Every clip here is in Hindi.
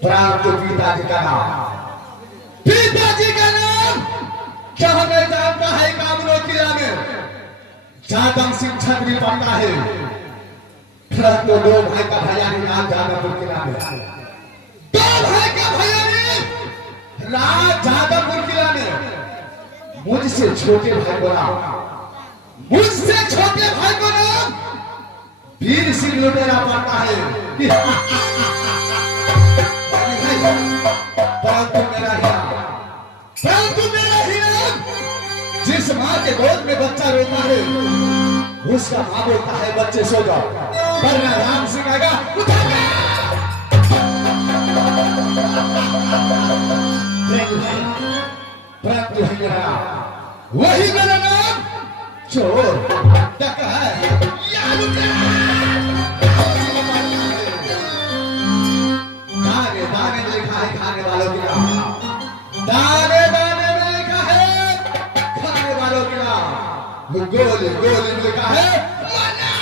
प्राप्त पिताजी का नाम, पिताजी का नाम क्या हमें जानता है? कामरों किला में जादम सिंह छत्री पड़ता है, परंतु दो भाई का भयानी नाम जादवपुर किला में, दो भाई का भयानी राज जादवपुर किला में मुझसे छोटे भाई को नाम, मुझसे छोटे भाई को नाम वीर सिंह लुटेरा पड़ता है। परंतु मेरा हीरा जिस माँ के गोद में बच्चा रोता है उसका माँ बोलता है बच्चे सो जाओ, वरना राम सिंह आएगा उठाएगा। परंतु वही मेरा नाम चोर डकैत या लुटेरा। दाने दाने में लिखा है खाने वालों की नाम, दाने दाने में लिखा है खाने वालों की नाम, गोले गोले में लिखा है मना।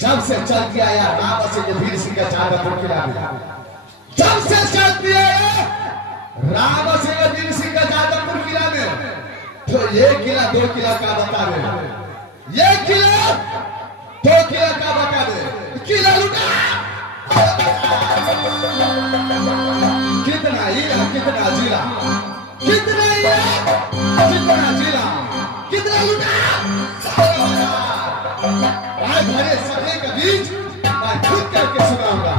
जब से चलती आया राम सिंह वीर सिंह का जादवपुर किला में, जब से चलती आया राम सिंह वीर सिंह का जादवपुर किला में, तो एक किला दो किला का बता रहे, ये किला तो किला का बता दे किला लुटा कितना हीरा कितना जीरा कितना हीरा कितना जीरा कितना लुटा भाई भरे सभी के बीच मैं खुद करके सुनाऊंगा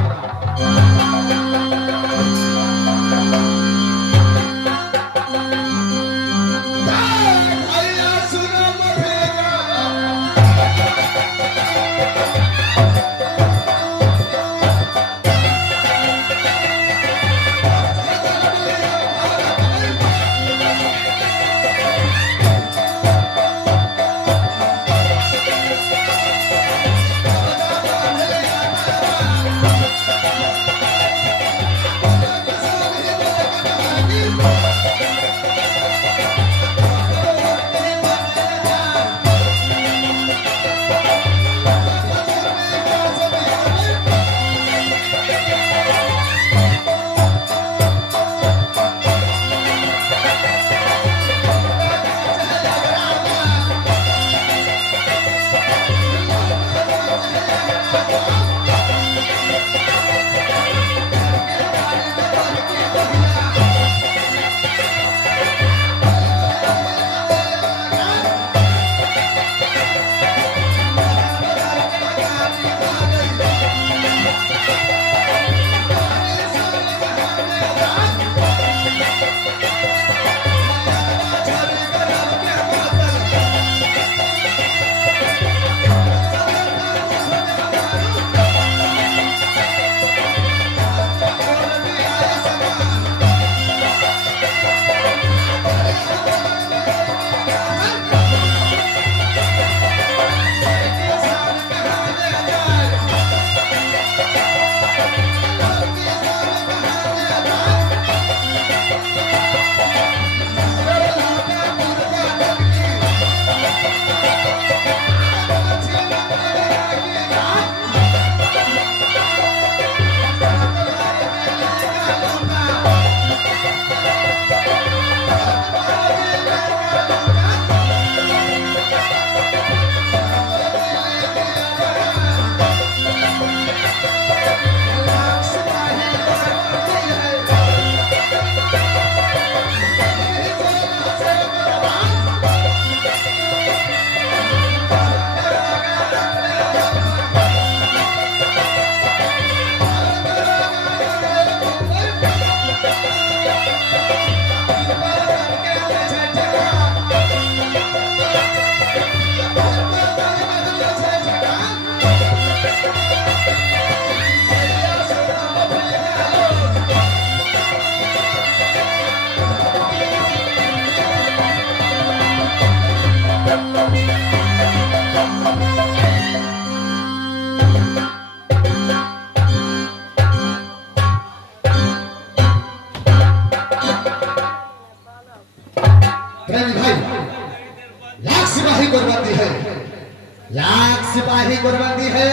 सिपाही गुरबंदी है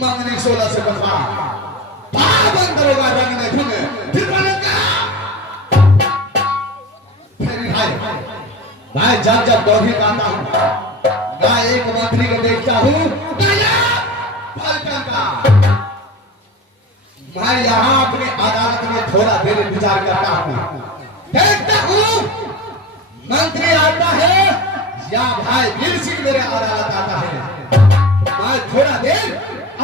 मंगनी 16 से बदला पावन दरोगा रंग में घूमे फिर भाई जब जब दौड़ी आता हूँ मैं एक मंत्री को देखता हूँ मैं यहाँ अपनी अदालत में थोड़ा देर विचार करता हूँ देखता हूँ मंत्री आता है या भाई वीर सिंह मेरे अदालत आता है मैं थोड़ा देर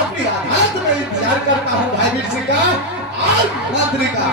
अपनी अदालत में इंतजार करता हूँ भाई वीर सिंह का और मंत्री का।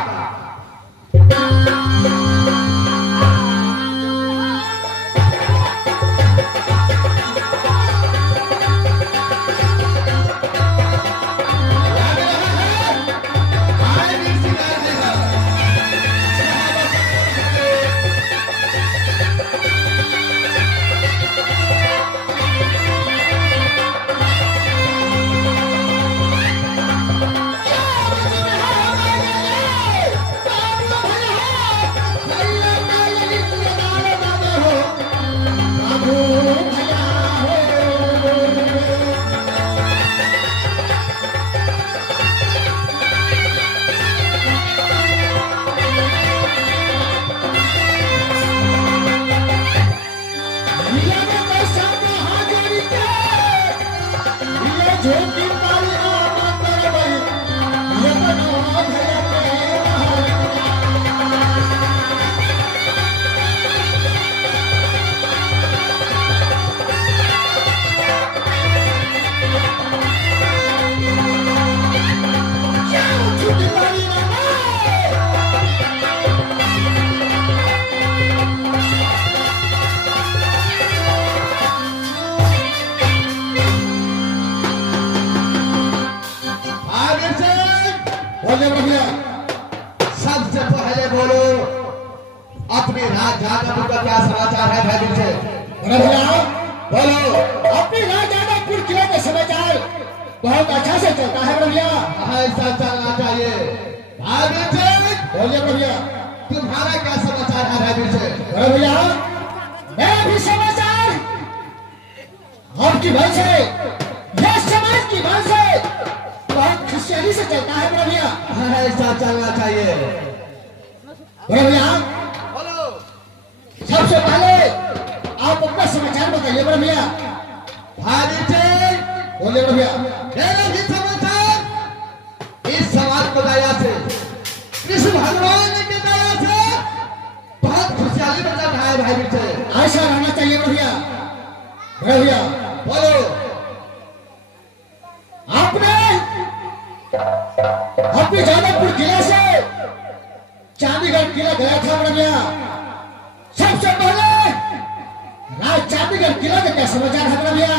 अपने राज जादवपुर का क्या समाचार है भाई से? बड़ा भैया बोलो। अपने राज जादवपुर किले के समाचार बहुत अच्छा से चलता है भैया। ऐसा चलना चाहिए भाई से। बोलिए भैया तुम्हारा क्या समाचार है भाई से? बड़ा भैया मैं भी समाचार आपकी भाई से यह समाज की भाई से बहुत खुशहाली से चलता है बड़ा भैया। ऐसा चलना चाहिए बड़ा भैया। बोलो। सबसे पहले आप अपना समाचार बताइए बड़ा भैया। भाई से बोलिए बड़ा भैया। मेरा भी समाचार इस समाज को दया से, कृष्ण भगवान की दया से बहुत खुशहाली में चल रहा है भाई से। ऐसा रहना चाहिए बड़ा भैया। बड़ा भैया बोलो। आपने अपने जादवपुर किले से चांदीगढ़ किला गया था बड़ा भैया। सबसे पहले राज चांदीगढ़ किला का क्या समाचार है बड़ा भैया?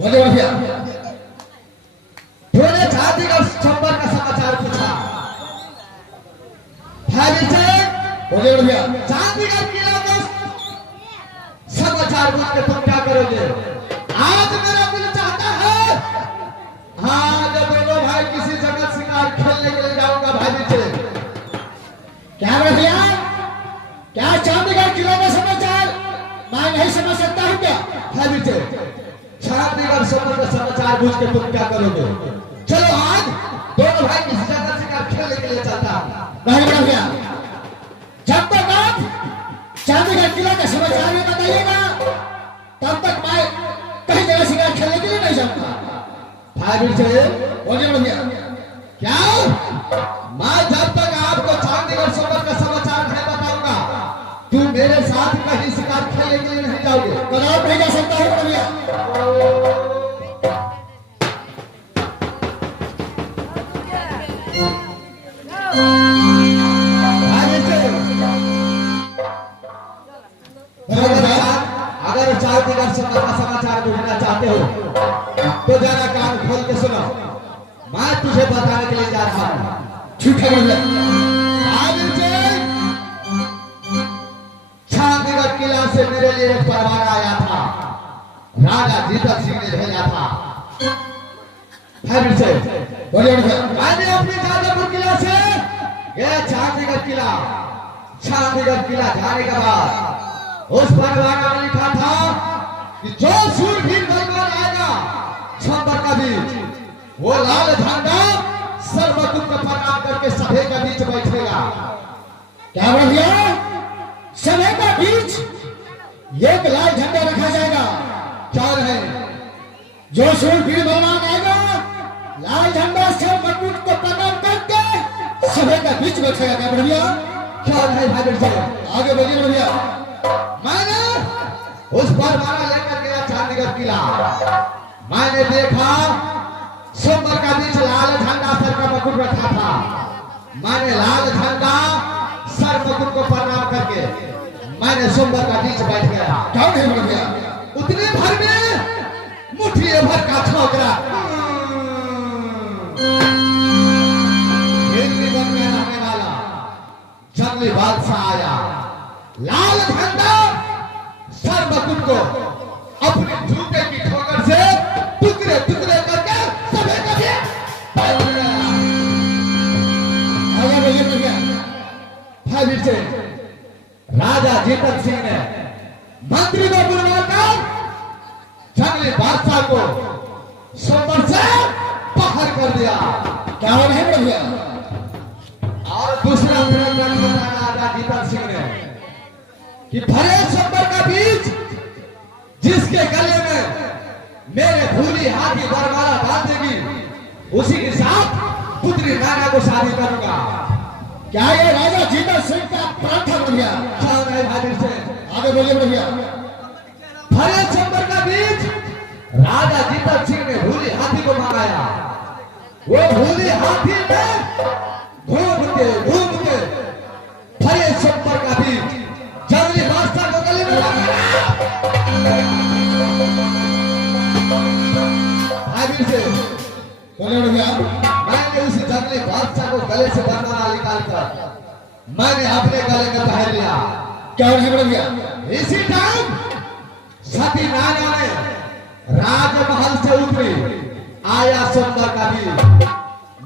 बोले भैया। थोड़े चांदीगढ़ संपर्क का समाचार पूछा भाई से। बोले भैया। चांदीगढ़ किला का समाचार पूछ के तुम क्या करोगे? आज मेरा दिल चाहता है हाँ जब दोनों भाई किसी जगह शिकार खेलने के लिए जाऊंगा भाई से। क्या भैया? क्या चांदीगढ़ किला का समाचार मैं नहीं समझ सकता हूँ क्या? भाई से चांदीगढ़ संपर्क का समाचार पूछ के तुम क्या करोगे? चलो आज दोनों भाई किसी जगह शिकार खेलने के लिए चलता नहीं भैया। जब तक आप चांदीगढ़ किला का समाचार नहीं बताइएगा तब तक मैं कहीं जगह शिकार खेलने के लिए नहीं जाऊंगा। भाई से बोलिए भैया। क्या मैं जब तक आपको चांदीगढ़ संपर्क का समाचार नहीं बताऊंगा तुम मेरे साथ कहीं शिकार खेलने के लिए नहीं जाओगे? तो आप नहीं जा सकता हूँ भैया। अगर चांदीगढ़ संपर्क का समाचार ढूंढना चाहते हो तो जरा कान खोल के सुनो। मैं तुझे बताने के लिए जा रहा हूँ। ठीक है भैया। चांदीगढ़ किला से मेरे लिए एक परवाना आया था। राजा जीतन सिंह ने भेजा था। फिर से बोलिए भैया। मैंने अपने जादवपुर किला से गया चांदीगढ़ किला। चांदीगढ़ किला जाने के बाद उस परवाना में लिखा था कि जो शूरवीर भगवान आएगा छंबर का बीच वो लाल झंडा सर्वकुल को प्रणाम करके सभा के बीच बैठेगा। क्या भैया? सभा का बीच एक लाल झंडा रखा जाएगा। क्या है? जो शूरवीर भगवान आएगा लाल झंडा सर्वकुल को प्रणाम करके सभा का बीच बैठेगा। क्या भैया? क्या है भाई से? आगे बोलिए भैया। मैंने उस पर मारा लेकर गया चांदीगढ़ किला। मैंने देखा सोमवार का बीच लाल झंडा सर का मुकुट रखा था। मैंने लाल झंडा सर मुकुट को प्रणाम करके मैंने सोमवार का बीच बैठ गया। कौन है भैया? उतने भर में मुट्ठी भर का छोकरा बन में रहने वाला जंगली बादशाह आया। लाल झंडा सर मुकुट को अपने जूते की ठोकर से टुकड़े टुकड़े करके सभा का भाई से राजा जीतन सिंह ने मंत्री को बुलवाकर जंगली बादशाह को सोमवार से बाहर कर दिया। क्या हो रहा है भैया? और दूसरा राजा जीतन सिंह ने कि भरे सोमवार का बीच जिसके गले में मेरे भूली हाथी बरमाला बांधेगी उसी के साथ पुत्री नाना को शादी करूंगा। क्या ये राजा जीतन सिंह का प्रण था भैया? भाई से आगे बोलिए भैया। भरे सोमवार का बीच राजा जीतन सिंह ने भूली हाथी को मंगाया। वो भूली हाथी में घूम के भरे सोमवार का से बोले बड़े भैया मैंने उस जंगली बादशाह को गले से बरमाला निकालकर मैंने अपने गले में पहन लिया। क्या है बड़े भैया? इसी टाइम सती नाना ने राजमहल से उतरी, आया सुंदर का भी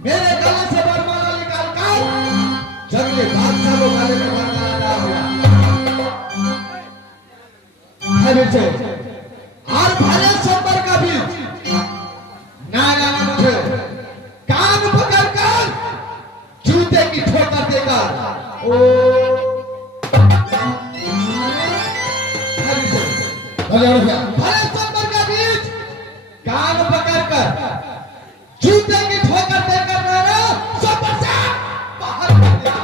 मेरे गले से बरमाला निकालकर जंगली बादशाह को गले में बरमाला डाल दिया। और भले सुंदर का भी नाना ने मुझे कान पकड़कर जूते की ठोकर देकर बोले बड़े भैया भले सुंदर का बीच कान पकड़कर जूते की ठोकर देकर मैंने सुंदर से बाहर कर दिया।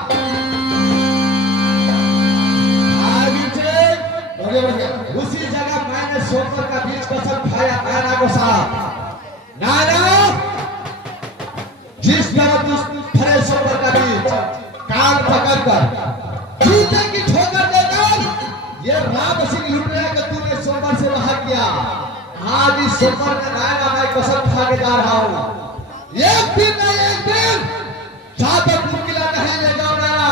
बोले बड़े भैया उसी जगह मैंने सुंदर का बीच कसम खाया नाना को साथ, नाना जिस तरह भले सुंदर का बीच कान पकड़कर जूते की ठोकर देकर ये राम सिंह लुटेरा का तूने सोमवार से बाहर किया, आज इस सोमवार का नायना मैं कसम खा के जा रहा हूं, एक दिन न एक दिन जहां तक मुमकिन नहीं ले जाओ नाना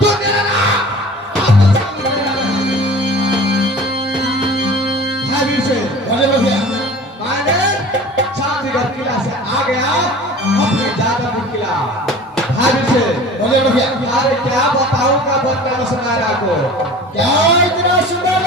तो मेरा नाम भाभी से बोले बड़े भैया मैंने चांदीगढ़ किला से आ गया अपने जादवपुर किला। भाभी से बोले बड़े भैया अरे क्या बताऊंगा बदला सुनारा को, क्या इतना सुंदर